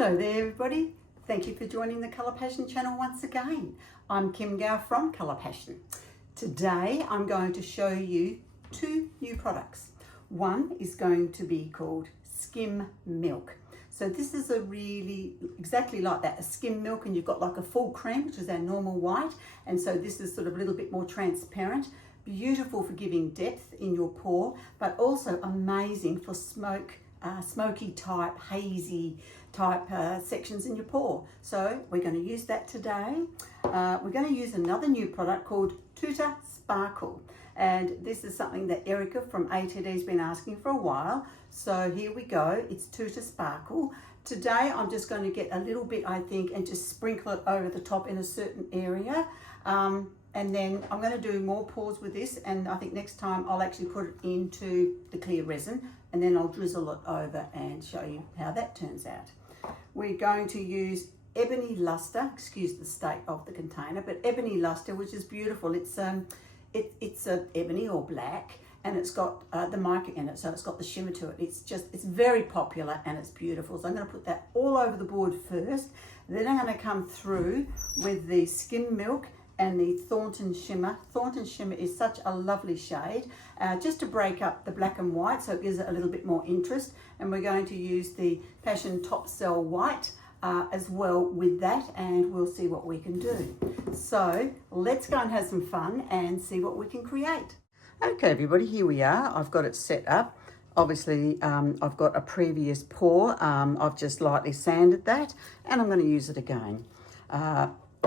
Hello there everybody, thank you for joining the Colour Passion channel once again. I'm Kim Gow from Colour Passion. Today I'm going to show you two new products. One is going to be called Skim Milk. So this is a really, exactly like that, a skim milk, and you've got like a full cream, which is our normal white, and so this is sort of a little bit more transparent. Beautiful for giving depth in your pour, but also amazing for smoky type, hazy type sections in your pour. So we're going to use that today. We're going to use another new product called Tooter Sparkle, and this is something that Erica from ATD has been asking for a while. So here we go, it's Tooter Sparkle. Today I'm just going to get a little bit, I think, and just sprinkle it over the top in a certain area. And then I'm going to do more pours with this, and I think next time I'll actually put it into the clear resin, and then I'll drizzle it over and show you how that turns out. We're going to use ebony luster, excuse the state of the container, but ebony luster, which is beautiful. It's a ebony or black, and it's got the mica in it, so it's got the shimmer to it. It's very popular and it's beautiful. So I'm going to put that all over the board first. Then I'm going to come through with the Skim Milk and the Thornton Shimmer. Thornton Shimmer is such a lovely shade, just to break up the black and white, so it gives it a little bit more interest. And we're going to use the Passion Top Cell White as well with that, and we'll see what we can do. So let's go and have some fun and see what we can create. Okay everybody, here we are. I've got it set up. Obviously I've got a previous pour. I've just lightly sanded that, and I'm going to use it again.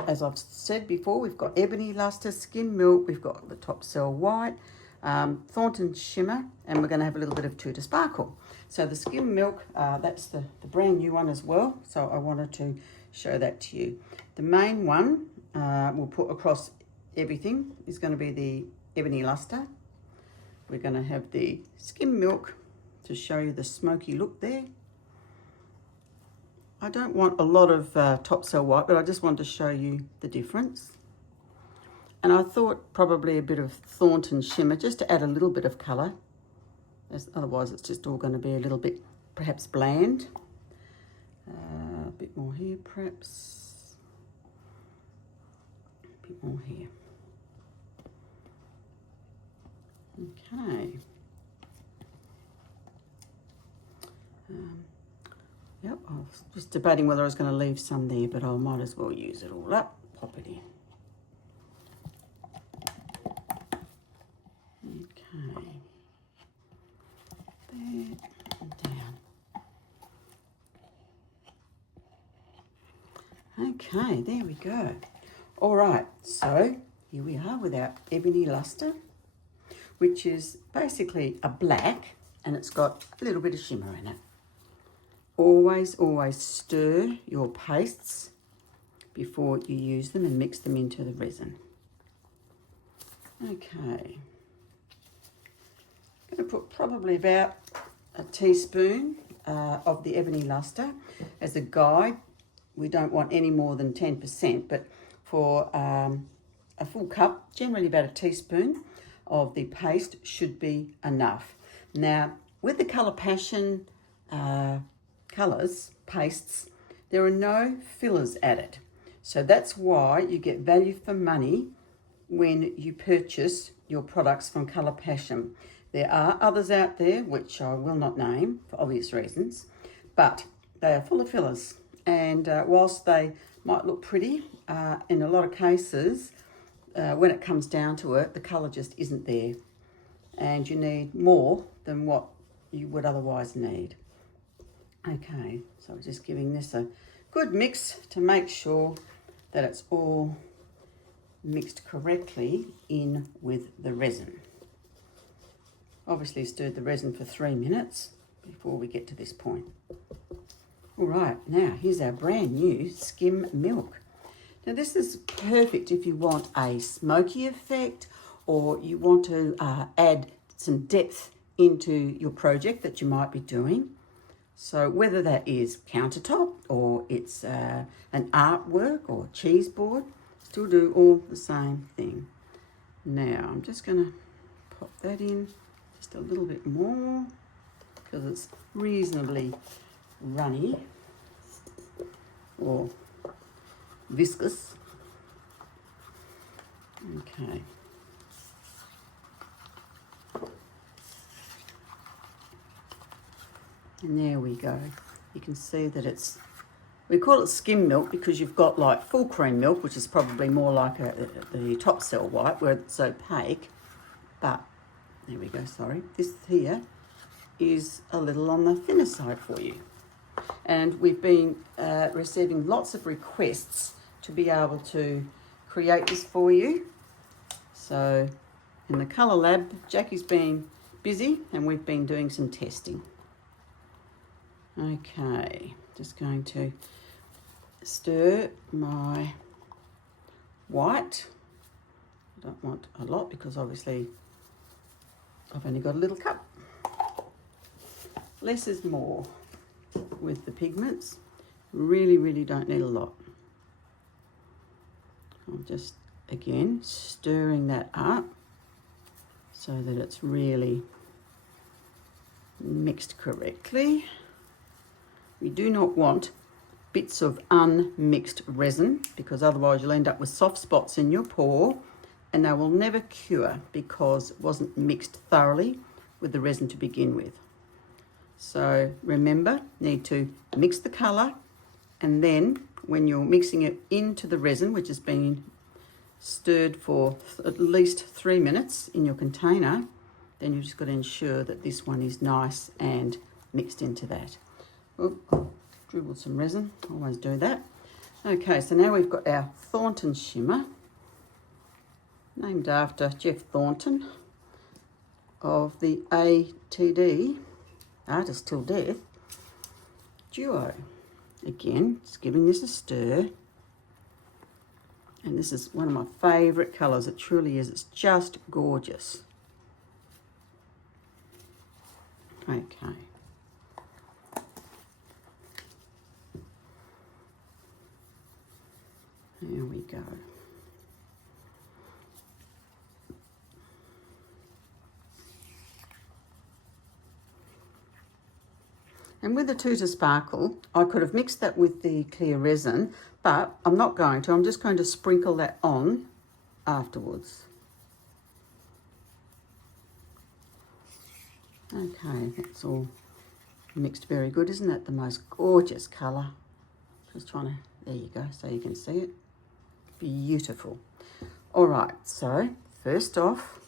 As I've said before, we've got ebony luster, skim milk, we've got the top cell white, Thornton Shimmer, and we're going to have a little bit of Tooter Sparkle. So the skim milk, that's the brand new one as well, so I wanted to show that to you. The main one we'll put across everything is going to be the ebony luster. We're going to have the skim milk to show you the smoky look there. I don't want a lot of top cell white, but I just want to show you the difference. And I thought probably a bit of Thornton Shimmer, just to add a little bit of colour. Otherwise it's just all going to be a little bit perhaps bland. A bit more here perhaps. A bit more here. Okay. Yep, I was just debating whether I was going to leave some there, but I might as well use it all up. Pop it in. Okay. There and down. Okay, there we go. All right, so here we are with our ebony luster, which is basically a black, and it's got a little bit of shimmer in it. Always stir your pastes before you use them and mix them into the resin. Okay. I'm going to put probably about a teaspoon of the ebony luster. As a guide, we don't want any more than 10%, but for a full cup, generally about a teaspoon of the paste should be enough. Now, with the Colour Passion colours, pastes, there are no fillers added. So that's why you get value for money when you purchase your products from Colour Passion. There are others out there, which I will not name for obvious reasons, but they are full of fillers. And whilst they might look pretty, in a lot of cases, when it comes down to it, the colour just isn't there. And you need more than what you would otherwise need. Okay, so we're just giving this a good mix to make sure that it's all mixed correctly in with the resin. Obviously stirred the resin for 3 minutes before we get to this point. All right, now here's our brand new Skim Milk. Now this is perfect if you want a smoky effect, or you want to add some depth into your project that you might be doing. So whether that is countertop or it's an artwork or cheese board, still do all the same thing. Now I'm just going to pop that in just a little bit more because it's reasonably runny. or viscous. Okay. And there we go. You can see that we call it skim milk because you've got like full cream milk, which is probably more like the top cell white where it's opaque. But there we go, sorry. This here is a little on the thinner side for you. And we've been receiving lots of requests to be able to create this for you. So in the colour lab, Jackie's been busy and we've been doing some testing. Okay, just going to stir my white. I don't want a lot because obviously I've only got a little cup. Less is more with the pigments. Really, really don't need a lot. I'm just, again, stirring that up so that it's really mixed correctly. We do not want bits of unmixed resin because otherwise you'll end up with soft spots in your pour and they will never cure because it wasn't mixed thoroughly with the resin to begin with. So remember, need to mix the colour, and then when you're mixing it into the resin, which has been stirred for at least 3 minutes in your container, then you've just got to ensure that this one is nice and mixed into that. Oh, I've dribbled some resin, always do that. Okay, so now we've got our Thornton Shimmer, named after Jeff Thornton of the ATD, Artist Till Death, duo. Again, just giving this a stir. And this is one of my favourite colours. It truly is. It's just gorgeous. Okay. There we go. And with the Tooter Sparkle, I could have mixed that with the clear resin, but I'm not going to. I'm just going to sprinkle that on afterwards. Okay, that's all mixed very good. Isn't that the most gorgeous colour? Just trying to, there you go, so you can see it. Beautiful. All right, so first off,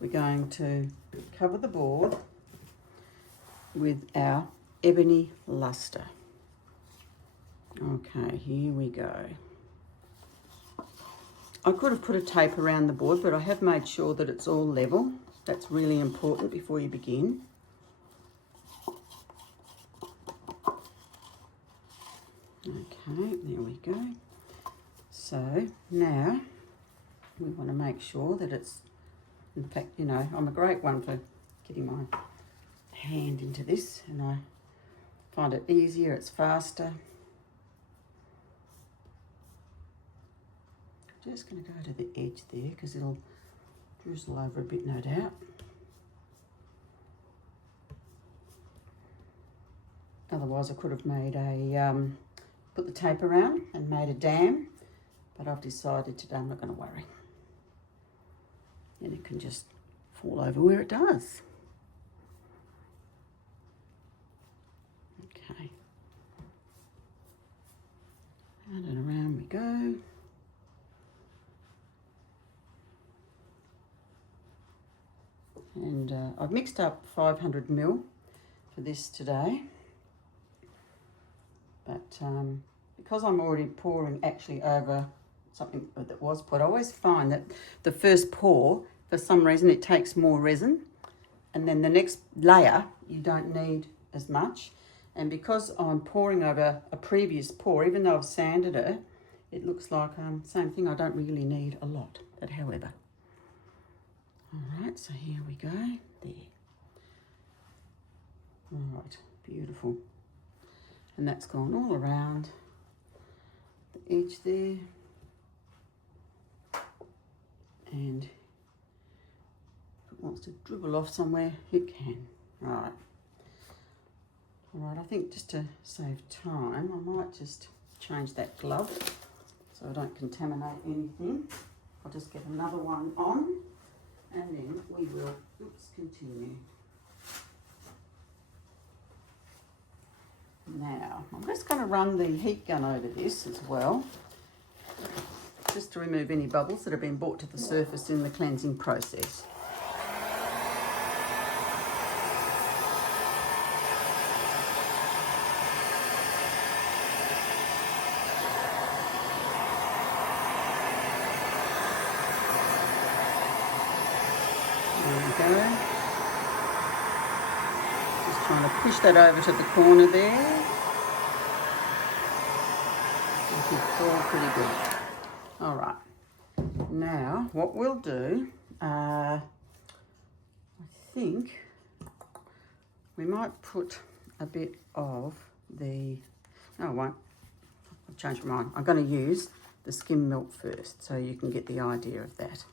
we're going to cover the board with our ebony luster. Okay, here we go. I could have put a tape around the board, but I have made sure that it's all level. That's really important before you begin. Okay, there we go. So now we want to make sure that it's, in fact, you know, I'm a great one for getting my hand into this, and I find it easier, it's faster. Just going to go to the edge there because it'll drizzle over a bit, no doubt. Otherwise I could have made a, put the tape around and made a dam, but I've decided today I'm not going to worry. And it can just fall over where it does. Okay. And around we go. And I've mixed up 500 ml for this today. But because I'm already pouring actually over something that was put, I always find that the first pour, for some reason, it takes more resin. And then the next layer, you don't need as much. And because I'm pouring over a previous pour, even though I've sanded it, it looks like same thing. I don't really need a lot, but however. All right, so here we go, there. All right, beautiful. And that's gone all around the edge there. And if it wants to dribble off somewhere, it can. Right. All right, I think just to save time, I might just change that glove so I don't contaminate anything. I'll just get another one on and then we will, continue. Now, I'm just going to run the heat gun over this as well, just to remove any bubbles that have been brought to the surface in the cleansing process. There we go. Just trying to push that over to the corner there. It's all pretty good. All right. Now, what we'll do, I think we might put a bit of the, no I won't, I've changed my mind. I'm going to use the skim milk first so you can get the idea of that.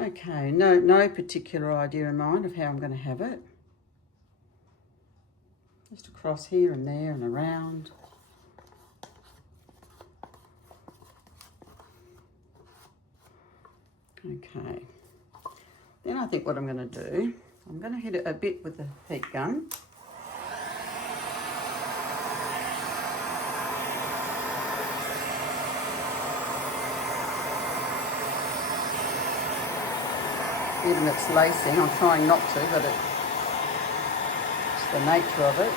Okay, no particular idea in mind of how I'm going to have it. Just across here and there and around. Okay, then I think what I'm going to do, I'm going to hit it a bit with the heat gun. Even it's lacing, I'm trying not to, but it's the nature of it.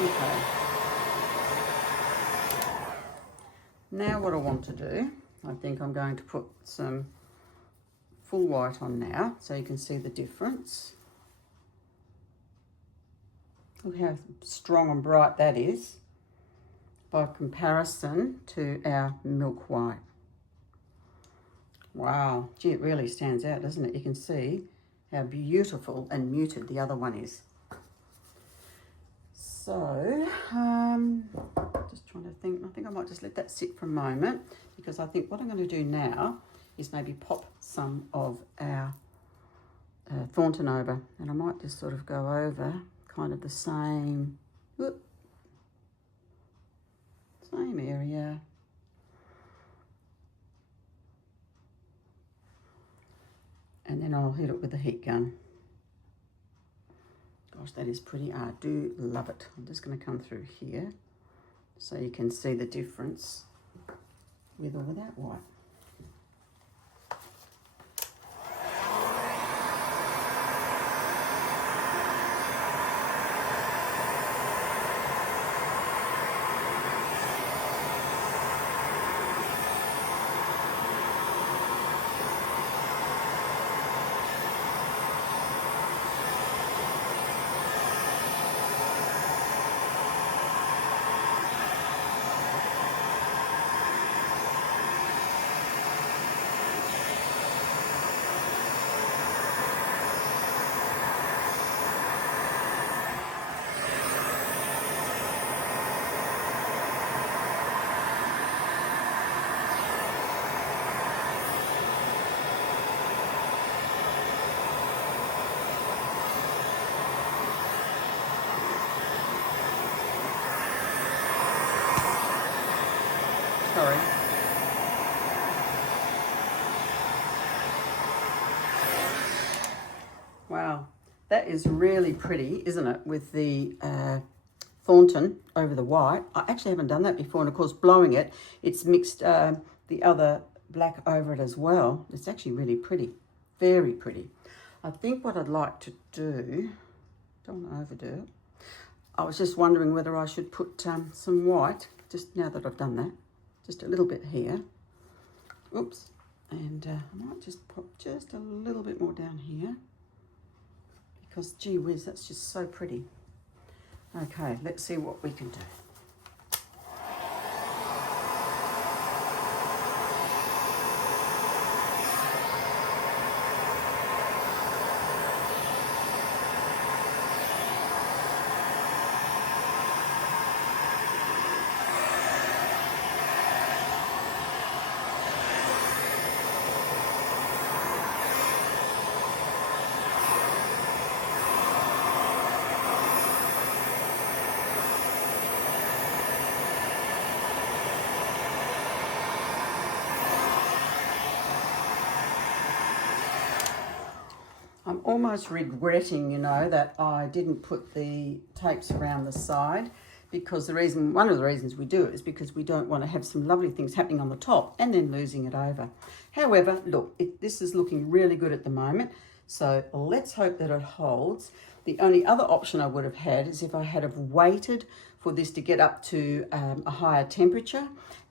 Okay. Now what I want to do, I think I'm going to put some full white on now so you can see the difference. Look how strong and bright that is by comparison to our milk white. Wow, gee, it really stands out, doesn't it? You can see how beautiful and muted the other one is. So, just trying to think, I think I might just let that sit for a moment because I think what I'm going to do now is maybe pop some of our Thornton over, and I might just sort of go over kind of the same area. And then I'll hit it with the heat gun. Gosh, that is pretty. I do love it. I'm just going to come through here so you can see the difference with or without white. Sorry. Wow, that is really pretty, isn't it? With the Thornton over the white. I actually haven't done that before, and of course blowing it, it's mixed the other black over it as well. It's actually really pretty, very pretty. I think what I'd like to do, don't want to overdo it. I was just wondering whether I should put some white, just now that I've done that. Just a little bit here. Oops. And I might just pop just a little bit more down here because gee whiz, that's just so pretty. Okay, let's see what we can do. I'm almost regretting, you know, that I didn't put the tapes around the side, because one of the reasons we do it is because we don't want to have some lovely things happening on the top and then losing it over. However, look, this is looking really good at the moment, so let's hope that it holds. The only other option I would have had is if I had have waited for this to get up to a higher temperature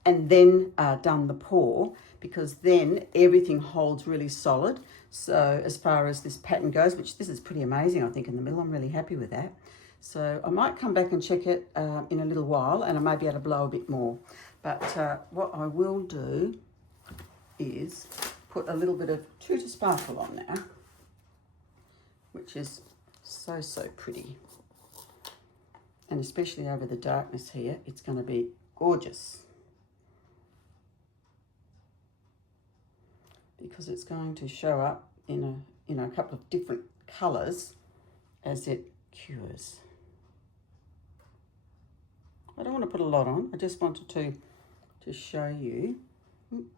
and then done the pour, because then everything holds really solid. So as far as this pattern goes, which this is pretty amazing, I think, in the middle, I'm really happy with that. So I might come back and check it in a little while, and I may be able to blow a bit more. But what I will do is put a little bit of Tooter Sparkle on now, which is so, so pretty. And especially over the darkness here, it's going to be gorgeous, because it's going to show up in a couple of different colours as it cures. I don't want to put a lot on. I just wanted to show you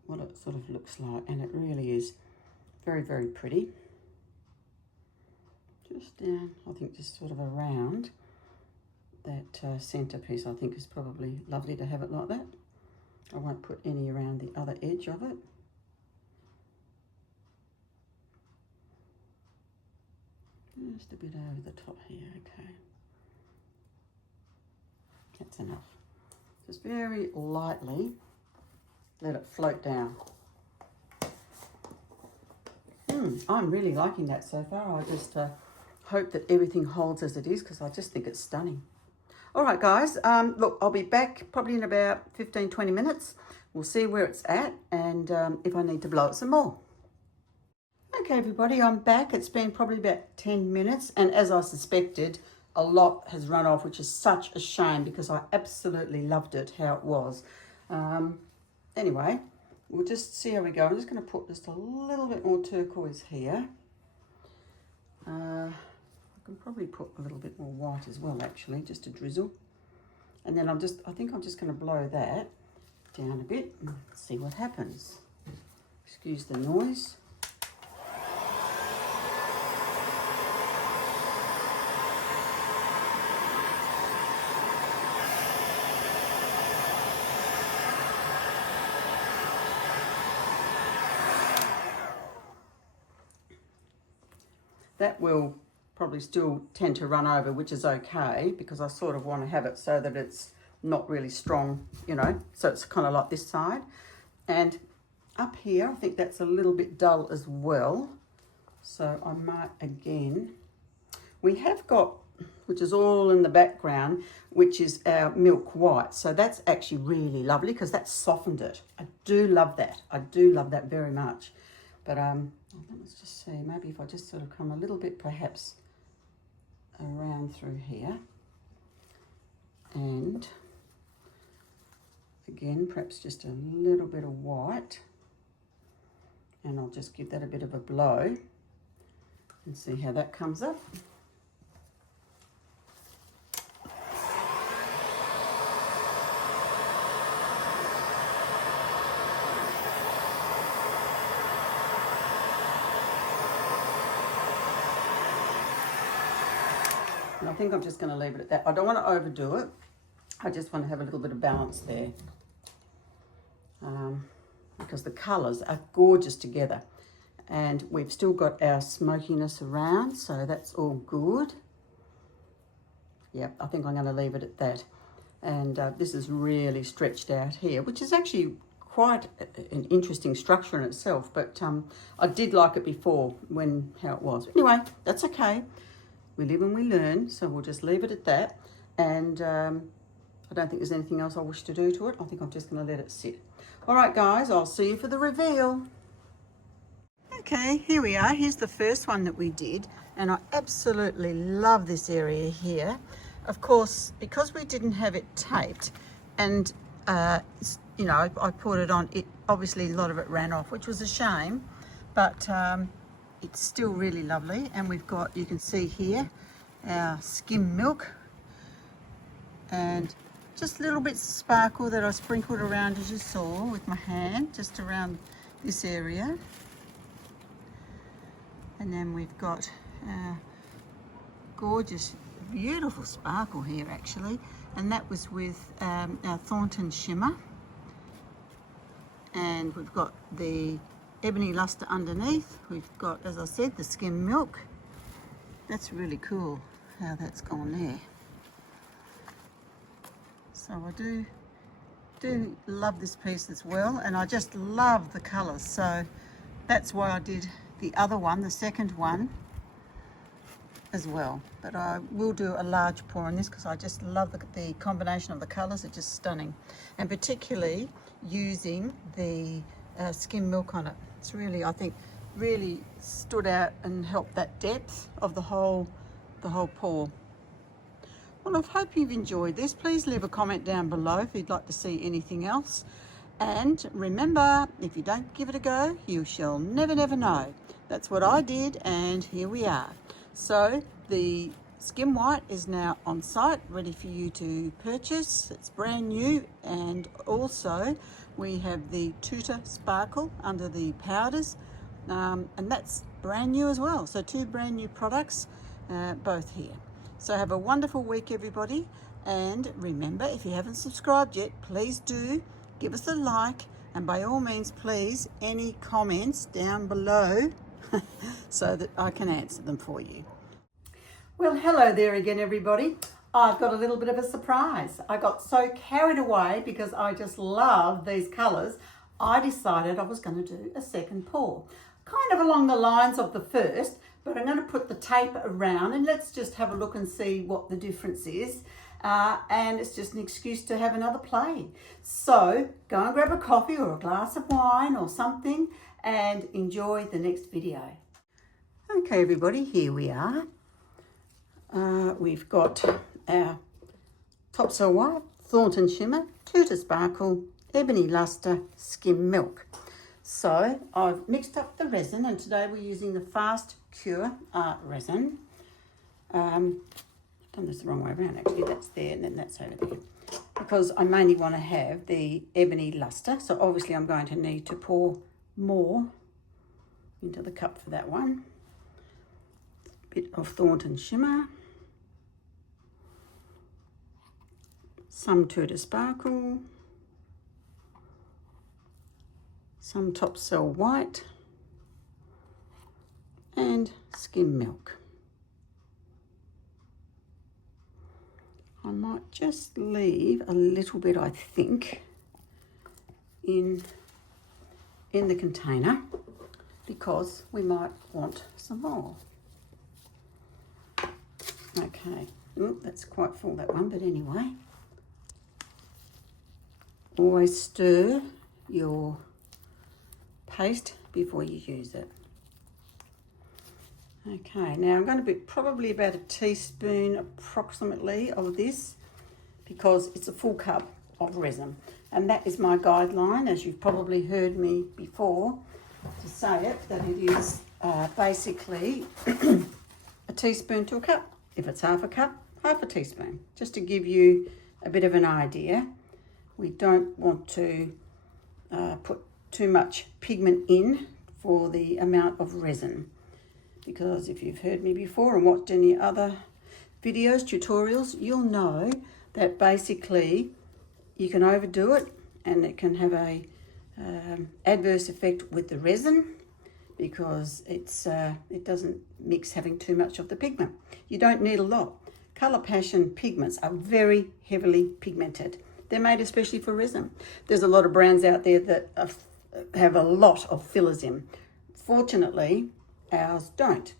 what it sort of looks like, and it really is very, very pretty. Just down, I think, just sort of around that centerpiece. I think is probably lovely to have it like that. I won't put any around the other edge of it. Just a bit over the top here, okay. That's enough. Just very lightly let it float down. I'm really liking that so far. I just hope that everything holds as it is, because I just think it's stunning. All right, guys, look, I'll be back probably in about 15-20 minutes. We'll see where it's at, and if I need to blow it some more. Okay, everybody, I'm back. It's been probably about 10 minutes, and as I suspected, a lot has run off, which is such a shame, because I absolutely loved it how it was. Anyway, we'll just see how we go. I'm just going to put just a little bit more turquoise here. I can probably put a little bit more white as well, actually, just to drizzle. And then I think I'm just going to blow that down a bit and see what happens. Excuse the noise. That will probably still tend to run over, which is okay, because I sort of want to have it so that it's not really strong, you know, so it's kind of like this side. And up here, I think that's a little bit dull as well. So I might again, we have got, which is all in the background, which is our milk white. So that's actually really lovely, because that's softened it. I do love that. I do love that very much. But let's just see, maybe if I just sort of come a little bit perhaps around through here, and again perhaps just a little bit of white, and I'll just give that a bit of a blow and see how that comes up. And I think I'm just going to leave it at that. I don't want to overdo it. I just want to have a little bit of balance there. Because the colours are gorgeous together. And we've still got our smokiness around, so that's all good. Yep, I think I'm going to leave it at that. And this is really stretched out here, which is actually quite an interesting structure in itself. But I did like it before, how it was. Anyway, that's okay. We live and we learn, so we'll just leave it at that. And I don't think there's anything else I wish to do to it. I think I'm just going to let it sit. All right, guys, I'll see you for the reveal. Okay, here we are. Here's the first one that we did, and I absolutely love this area here. Of course, because we didn't have it taped, and you know, I put it on, it obviously a lot of it ran off, which was a shame, but it's still really lovely. And we've got, you can see here, our skim milk, and just little bits of sparkle that I sprinkled around, as you saw, with my hand, just around this area. And then we've got gorgeous, beautiful sparkle here actually. And that was with our Thornton Shimmer. And we've got the ebony luster underneath. We've got, as I said, the skim milk. That's really cool how that's gone there. So I do love this piece as well, and I just love the colours. So that's why I did the other one, the second one as well. But I will do a large pour on this because I just love the combination of the colours. It's just stunning, and particularly using the skim milk on it. It's really, I think, really stood out and helped that depth of the whole pour. Well, I hope you've enjoyed this. Please leave a comment down below if you'd like to see anything else. And remember, if you don't give it a go, you shall never, never know. That's what I did, and here we are. So the Skim White is now on site, ready for you to purchase. It's brand new, and also we have the Tooter Sparkle under the powders, and that's brand new as well. So 2 brand new products, both here. So have a wonderful week, everybody. And remember, if you haven't subscribed yet, please do give us a like. And by all means, please, any comments down below so that I can answer them for you. Well, hello there again, everybody. I've got a little bit of a surprise. I got so carried away because I just love these colours. I decided I was going to do a second pour, kind of along the lines of the first, but I'm going to put the tape around and let's just have a look and see what the difference is. And it's just an excuse to have another play. So go and grab a coffee or a glass of wine or something and enjoy the next video. Okay, everybody, here we are. We've got our Topsail White, Thornton Shimmer, Tooter Sparkle, Ebony Luster, Skim Milk. So I've mixed up the resin, and today we're using the Fast Cure resin. I've done this the wrong way around actually. That's there and then that's over there, because I mainly want to have the Ebony Luster. So obviously I'm going to need to pour more into the cup for that one. A bit of Thornton Shimmer, some Tooter Sparkle, some Topsail White, and Skim Milk. I might just leave a little bit, I think, in the container because we might want some more. Okay, ooh, that's quite full, that one, but anyway. Always stir your paste before you use it. Okay, now I'm going to put probably about a teaspoon approximately of this because it's a full cup of resin. And that is my guideline, as you've probably heard me before to say it, that it is basically a teaspoon to a cup. If it's half a cup, half a teaspoon, just to give you a bit of an idea. We don't want to put too much pigment in for the amount of resin, because if you've heard me before and watched any other videos, tutorials, you'll know that basically you can overdo it and it can have a adverse effect with the resin because it doesn't mix having too much of the pigment. You don't need a lot. Colour Passion pigments are very heavily pigmented. They're made especially for resin. There's a lot of brands out there that have a lot of fillers in. Fortunately, ours don't.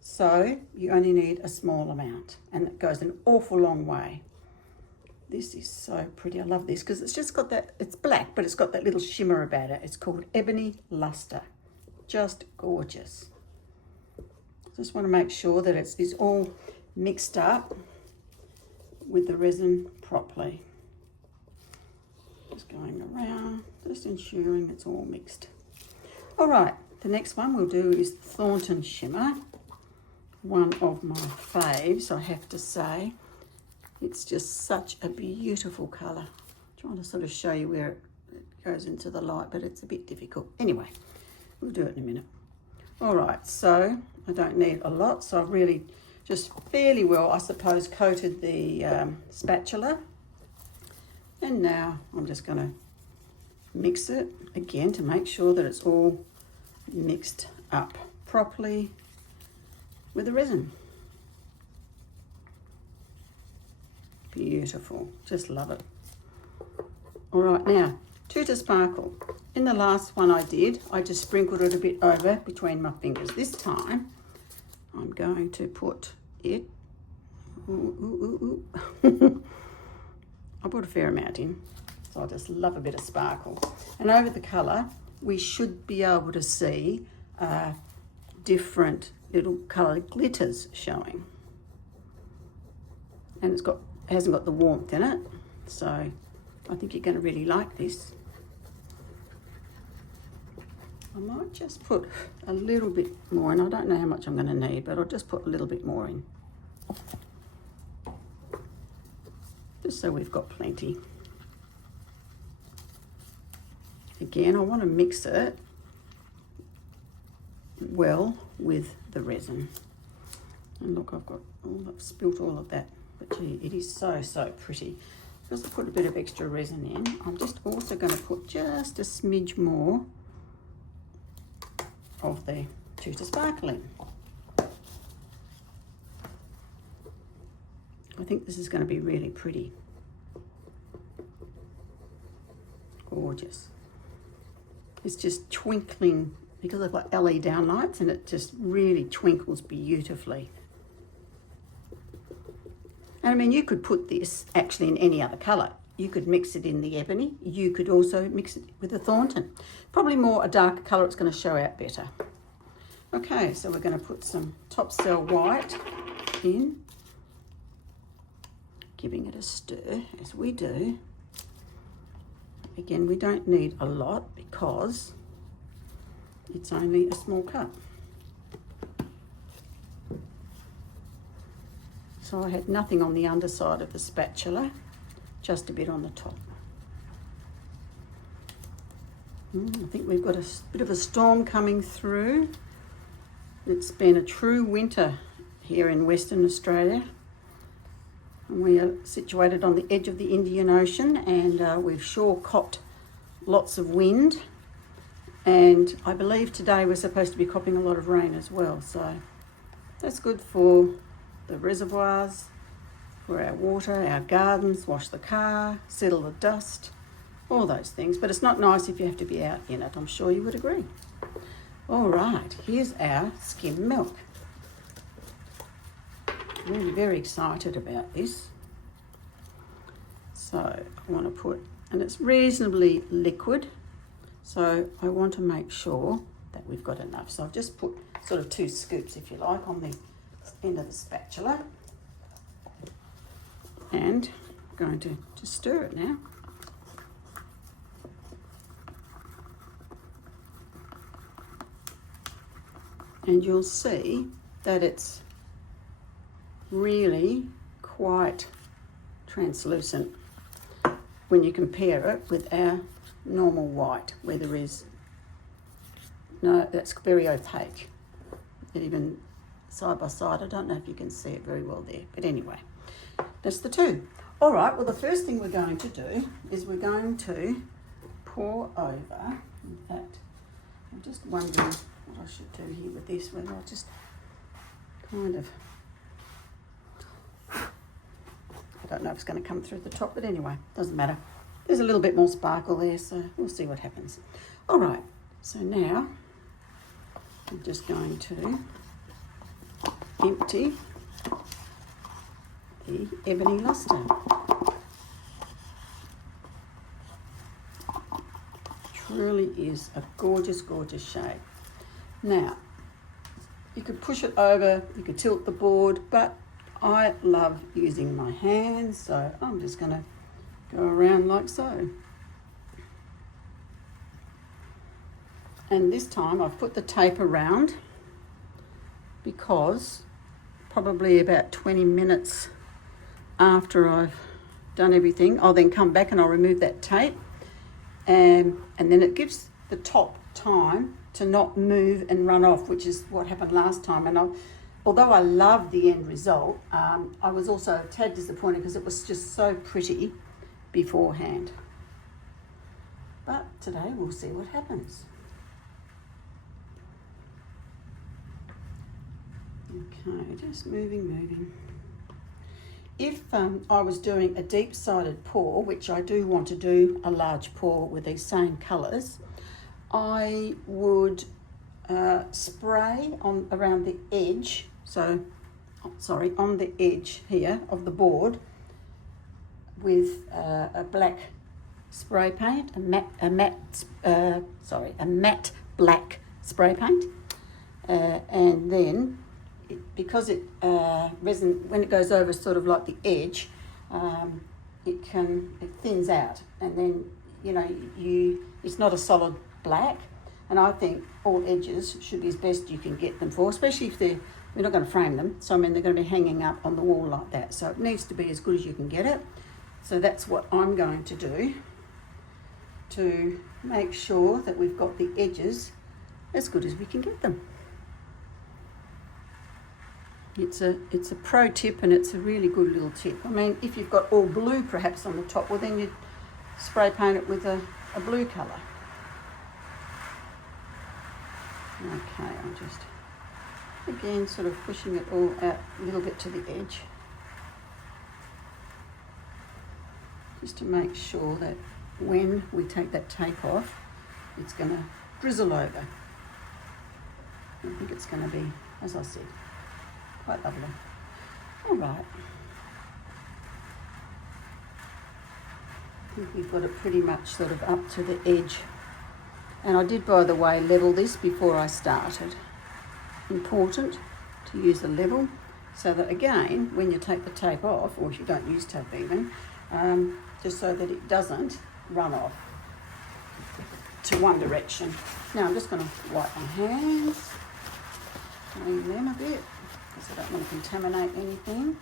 So you only need a small amount, and it goes an awful long way. This is so pretty. I love this because it's just got that, it's black, but it's got that little shimmer about it. It's called Ebony Luster. Just gorgeous. Just want to make sure that it's all mixed up with the resin properly. Just going around, just ensuring it's all mixed. All right, the next one we'll do is Thornton Shimmer. One of my faves, I have to say. It's just such a beautiful colour. I'm trying to sort of show you where it goes into the light, but it's a bit difficult. Anyway, we'll do it in a minute. All right, so I don't need a lot, so I've really just fairly well, I suppose, coated the spatula. And now I'm just going to mix it again to make sure that it's all mixed up properly with the resin. Beautiful, just love it. All right, now, Tooter Sparkle. In the last one I did, I just sprinkled it a bit over between my fingers. This time, I'm going to put it, I put a fair amount in, so I just love a bit of sparkle. And over the colour, we should be able to see different little coloured glitters showing. And it hasn't got the warmth in it, so I think you're going to really like this. I might just put a little bit more in. I don't know how much I'm going to need, but I'll just put a little bit more in. Just so we've got plenty. Again, I want to mix it well with the resin. And look, I've spilt all of that. But gee, it is so, so pretty. Because I put a bit of extra resin in, I'm just also going to put just a smidge more of the Tooter Sparkle in. I think this is going to be really pretty. Gorgeous. It's just twinkling because I've got LED downlights and it just really twinkles beautifully. And I mean, you could put this actually in any other colour. You could mix it in the ebony. You could also mix it with the Thornton. Probably more a darker colour, it's going to show out better. Okay, so we're going to put some top cell white in, giving it a stir as we do. Again, we don't need a lot because it's only a small cup. So I had nothing on the underside of the spatula, just a bit on the top. I think we've got a bit of a storm coming through. It's been a true winter here in Western Australia. And we are situated on the edge of the Indian Ocean, and we've sure copped lots of wind. And I believe today we're supposed to be copping a lot of rain as well. So that's good for the reservoirs, for our water, our gardens, wash the car, settle the dust, all those things. But it's not nice if you have to be out in it. I'm sure you would agree. All right, here's our skim milk. Really very excited about this. So I want to put, and it's reasonably liquid, so I want to make sure that we've got enough. So I've just put sort of 2 scoops, if you like, on the end of the spatula. And I'm going to stir it now. And you'll see that it's really quite translucent when you compare it with our normal white, where there is no, that's very opaque. Even side by side, I don't know if you can see it very well there, but anyway, that's the 2. All right, well, the first thing we're going to do is we're going to pour over. In fact, I'm just wondering what I should do here with this, whether I just kind of, I don't know if it's going to come through the top, but anyway, doesn't matter. There's a little bit more sparkle there, so we'll see what happens. All right, so now I'm just going to empty the ebony luster. Truly is a gorgeous, gorgeous shade. Now, you could push it over, you could tilt the board, but I love using my hands, so I'm just going to go around like so. And this time I've put the tape around because probably about 20 minutes after I've done everything, I'll then come back and I'll remove that tape, and then it gives the top time to not move and run off, which is what happened last time. And although I love the end result, I was also a tad disappointed because it was just so pretty beforehand. But today we'll see what happens. Okay, just moving. If I was doing a deep-sided pour, which I do want to do a large pour with these same colours, I would spray around the edge, on the edge here of the board with a black spray paint, a matte black spray paint, and then because it resin, when it goes over sort of like the edge, it thins out, and then it's not a solid black. And I think all edges should be as best you can get them for, especially if we're not going to frame them. So I mean, they're going to be hanging up on the wall like that. So it needs to be as good as you can get it. So that's what I'm going to do to make sure that we've got the edges as good as we can get them. It's a pro tip, and it's a really good little tip. I mean, if you've got all blue perhaps on the top, well then you'd spray paint it with a blue colour. Okay, I'm just, again, sort of pushing it all out a little bit to the edge, just to make sure that when we take that tape off, it's going to drizzle over. I think it's going to be, as I said, quite lovely. All right. I think we've got it pretty much sort of up to the edge. And I did, by the way, level this before I started. Important to use a level so that, again, when you take the tape off, or if you don't use tape even, just so that it doesn't run off to one direction. Now I'm just going to wipe my hands, clean them a bit, because I don't want to contaminate anything.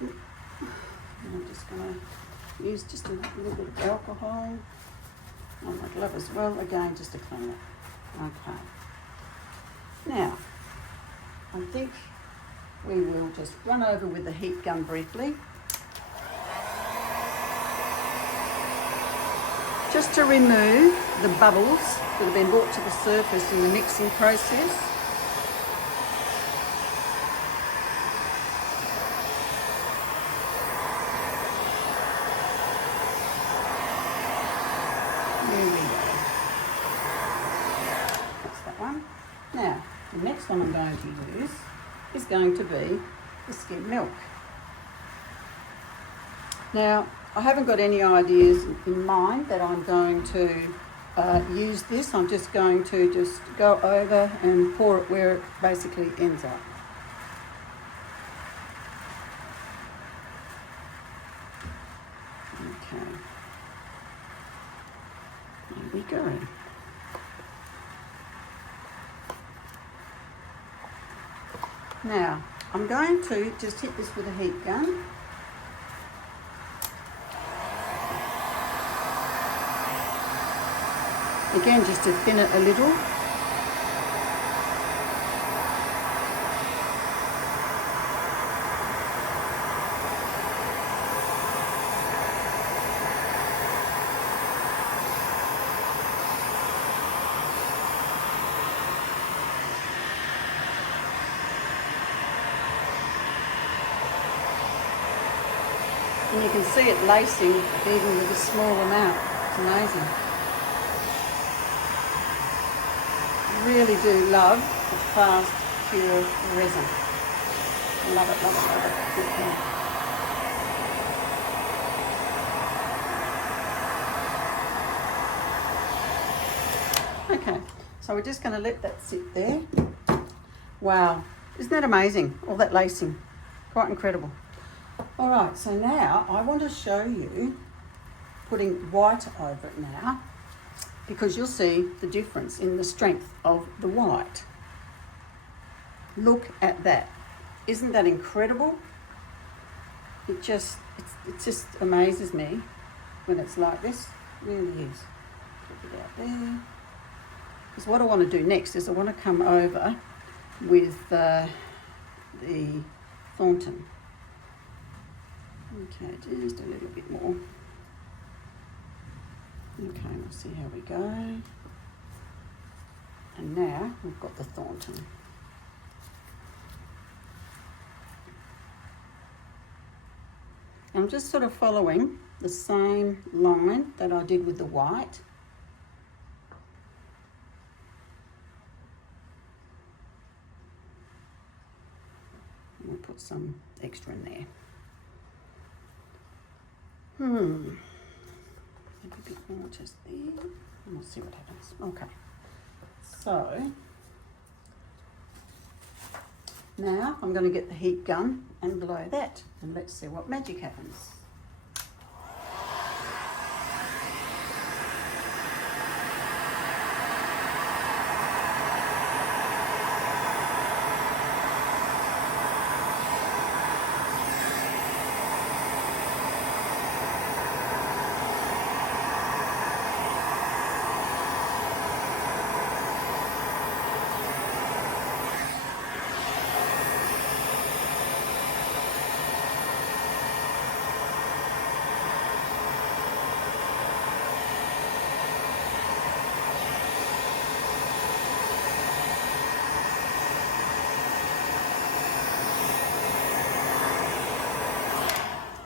And I'm just going to use just a little bit of alcohol on my glove as well, again, just to clean it. Okay. Now, I think we will just run over with the heat gun briefly, just to remove the bubbles that have been brought to the surface in the mixing process. There we go. That's that one. Now, the next one I'm going to use is going to be the skim milk. Now, I haven't got any ideas in mind that I'm going to use this. I'm just going to just go over and pour it where it basically ends up. Okay. There we go. Now, I'm going to just hit this with a heat gun. Again, just to thin it a little. And you can see it lacing even with a small amount. It's amazing. Really do love the fast, pure resin. Love it, love it, love it. Okay, so we're just going to let that sit there. Wow, isn't that amazing? All that lacing, quite incredible. All right, so now I want to show you putting white over it now, because you'll see the difference in the strength of the white. Look at that. Isn't that incredible? It just amazes me when it's like this. It really is. a bit out there. Because what I want to do next is I want to come over with the Thornton. Okay, just a little bit more. Okay, we'll see how we go. And now we've got the Thornton. I'm just sort of following the same line that I did with the white. And we'll put some extra in there. Maybe a bit more just there. And we'll see what happens. Okay. So now I'm going to get the heat gun and blow that, and let's see what magic happens.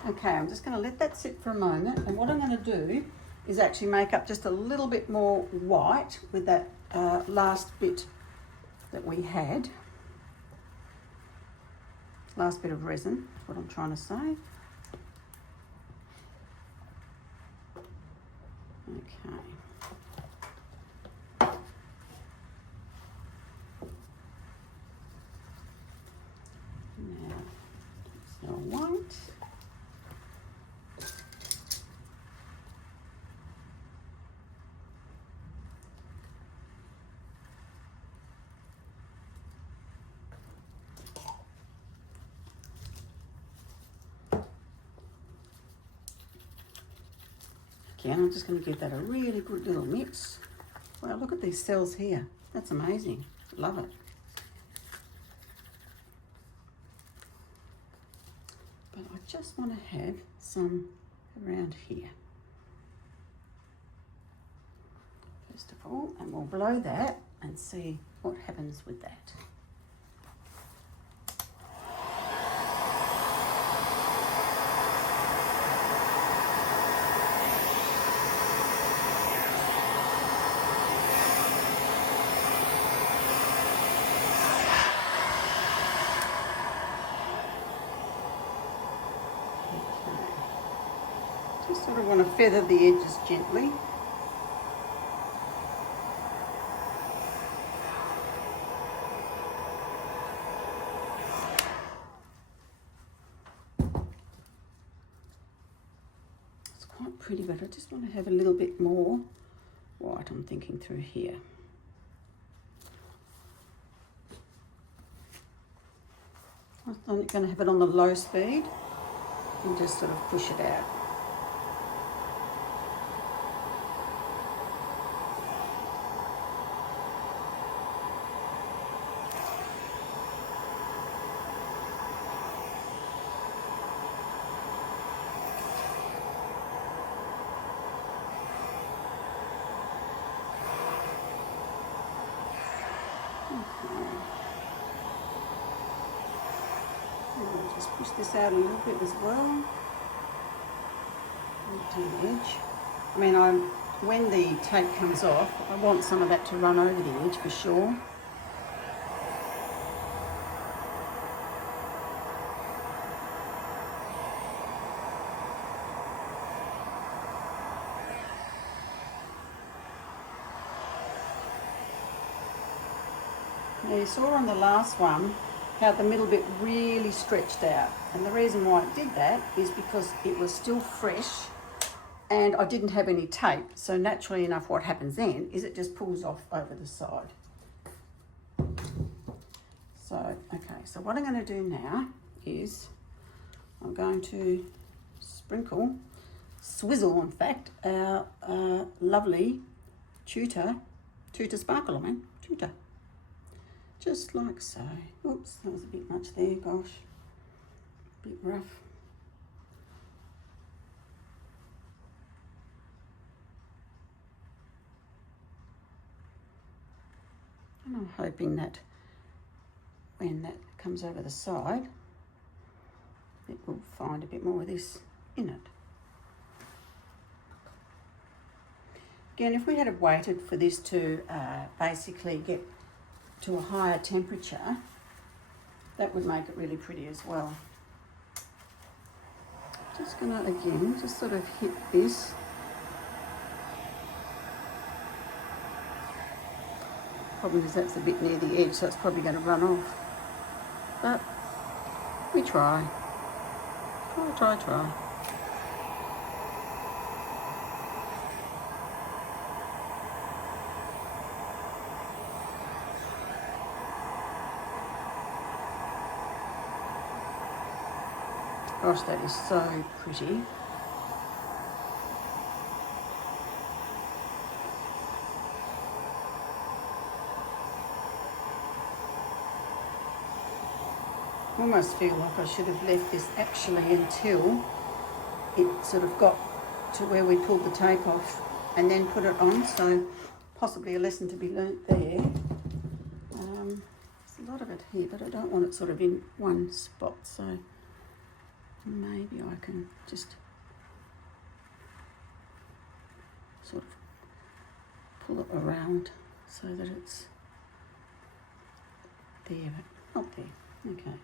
Okay, I'm just going to let that sit for a moment, and what I'm going to do is actually make up just a little bit more white with that last bit that we had. Last bit of resin, is what I'm trying to say. Okay. Now, it's our white. Again, I'm just going to give that a really good little mix. Wow, look at these cells here. That's amazing. Love it. But I just want to have some around here. First of all, and we'll blow that and see what happens with that. Just sort of want to feather the edges gently. It's quite pretty, but I just want to have a little bit more white, I'm thinking, through here. I'm going to have it on the low speed and just sort of push it out. I'll just push this out a little bit as well. To the edge. I mean, when the tape comes off, I want some of that to run over the edge for sure. Now you saw on the last one how the middle bit really stretched out, and the reason why it did that is because it was still fresh and I didn't have any tape, so naturally enough what happens then is it just pulls off over the side. So, okay, so what I'm going to do now is I'm going to sprinkle, swizzle in fact, our lovely Tooter Sparkle, Tooter. Just like so. Oops, that was a bit much there, gosh. A bit rough. And I'm hoping that when that comes over the side, it will find a bit more of this in it. Again, if we had waited for this to basically get to a higher temperature, that would make it really pretty as well. Just gonna, again, just sort of hit this. Problem is that's a bit near the edge, so it's probably going to run off. But we try. Try. Gosh, that is so pretty. I almost feel like I should have left this actually until it sort of got to where we pulled the tape off and then put it on, so possibly a lesson to be learnt there. There's a lot of it here, but I don't want it sort of in one spot, so maybe I can just sort of pull it around so that it's there, but not there. Okay.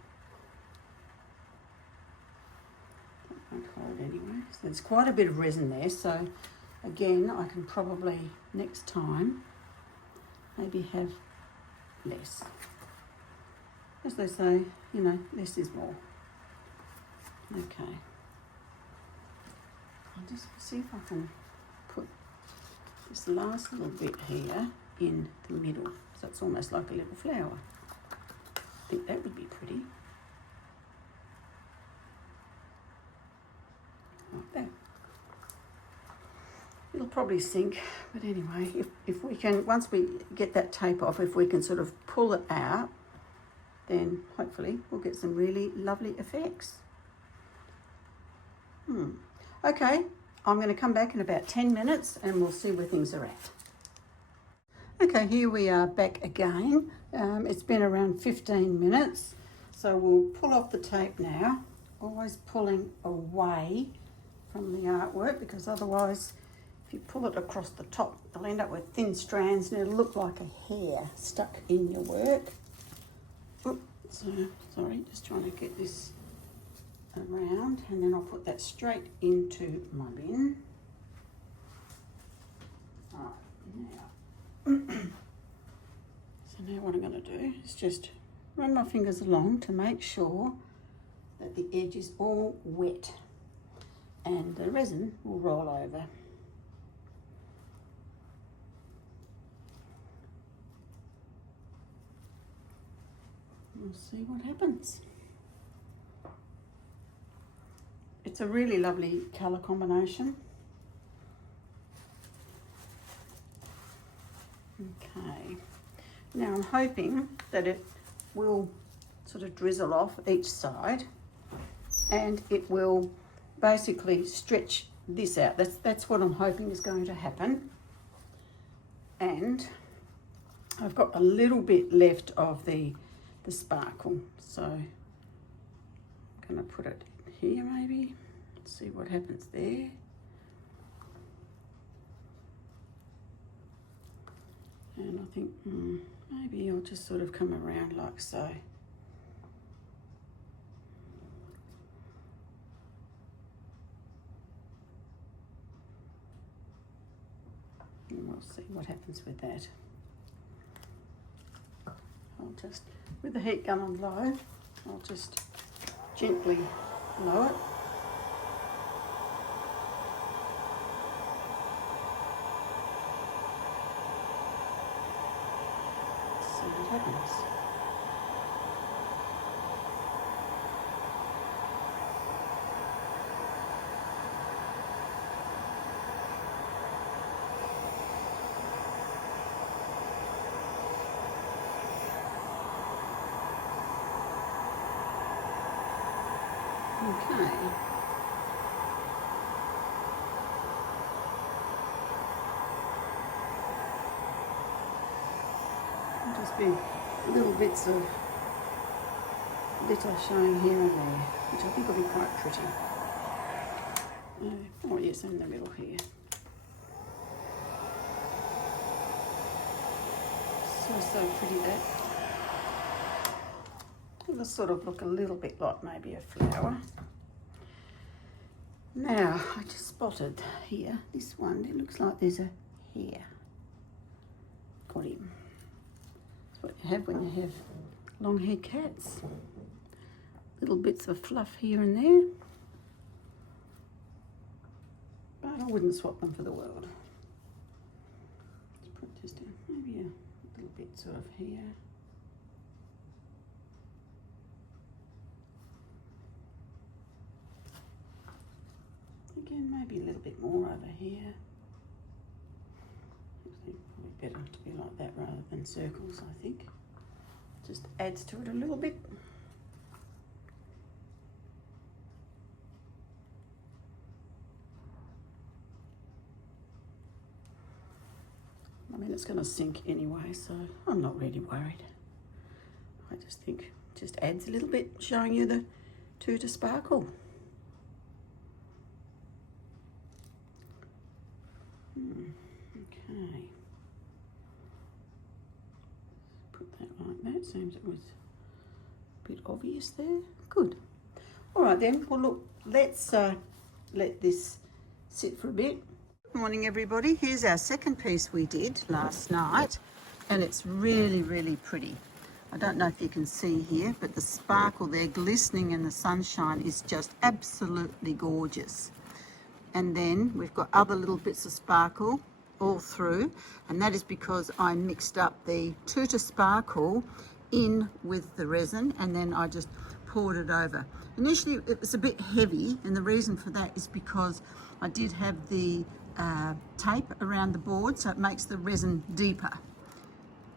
Won't hold anyway. So there's quite a bit of resin there, so again I can probably next time maybe have less. As they say, you know, less is more. Okay. I'll just see if I can put this last little bit here in the middle, so it's almost like a little flower. I think that would be pretty. Like that. It'll probably sink, but anyway, if we can, once we get that tape off, if we can sort of pull it out, then hopefully we'll get some really lovely effects. Okay, I'm going to come back in about 10 minutes and we'll see where things are at. Okay, here we are back again. It's been around 15 minutes, so we'll pull off the tape now, always pulling away from the artwork, because otherwise if you pull it across the top you'll end up with thin strands and it'll look like a hair stuck in your work. Oops, so sorry, just trying to get this around, and then I'll put that straight into my bin. All right, now so now what I'm going to do is just run my fingers along to make sure that the edge is all wet and the resin will roll over. We'll see what happens. It's a really lovely colour combination. Okay, now I'm hoping that it will sort of drizzle off each side and it will basically stretch this out. That's what I'm hoping is going to happen. And I've got a little bit left of the sparkle, so I'm going to put it here maybe. See what happens there. And I think maybe I'll just sort of come around like so. And we'll see what happens with that. I'll just, with the heat gun on low, I'll just gently blow it. See what happens. Okay. Just be little bits of glitter showing here and there, which I think will be quite pretty. Oh yes, in the middle here. So pretty that. It'll sort of look a little bit like maybe a flower. Now, I just spotted here, this one, it looks like there's a hair. Got him. That's what you have when you have long-haired cats. Little bits of fluff here and there. But I wouldn't swap them for the world. Let's put just maybe a little bit sort of here. Again, maybe a little bit more over here. Actually, probably better to be like that rather than circles, I think. Just adds to it a little bit. I mean, it's going to sink anyway, so I'm not really worried. I just think it just adds a little bit, showing you the Tooter Sparkle. Okay. Put that like that. Seems it was a bit obvious there. Good. All right then. Well, look, let's let this sit for a bit. Good morning, everybody. Here's our second piece we did last night, and it's really, really pretty. I don't know if you can see here, but the sparkle there glistening in the sunshine is just absolutely gorgeous. And then we've got other little bits of sparkle all through, and that is because I mixed up the Tooter Sparkle in with the resin, and then I just poured it over. Initially it was a bit heavy, and the reason for that is because I did have the tape around the board, so it makes the resin deeper.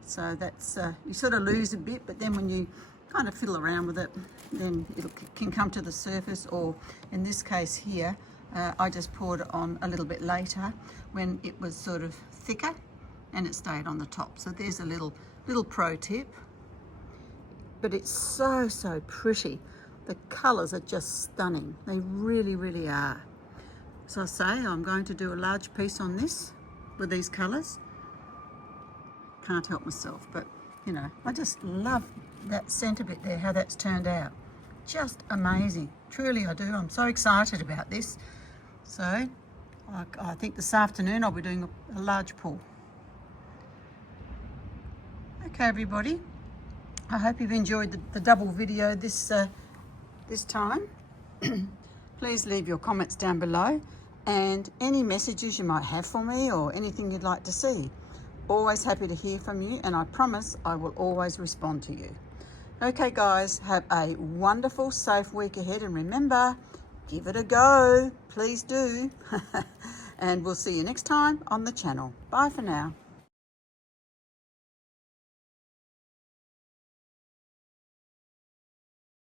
So that's, you sort of lose a bit, but then when you kind of fiddle around with it, then it can come to the surface, or in this case here, I just poured it on a little bit later when it was sort of thicker, and it stayed on the top. So there's a little pro tip. But it's so pretty. The colours are just stunning. They really, really are. So I say I'm going to do a large piece on this with these colours. Can't help myself, but you know, I just love that centre bit there, how that's turned out. Just amazing. Truly I do. I'm so excited about this. So I think this afternoon I'll be doing a large pull. Okay, everybody. I hope you've enjoyed the double video this time. Please leave your comments down below, and any messages you might have for me or anything you'd like to see. Always happy to hear from you, and I promise I will always respond to you. Okay guys, have a wonderful, safe week ahead, and remember, give it a go, please do. And we'll see you next time on the channel. Bye for now.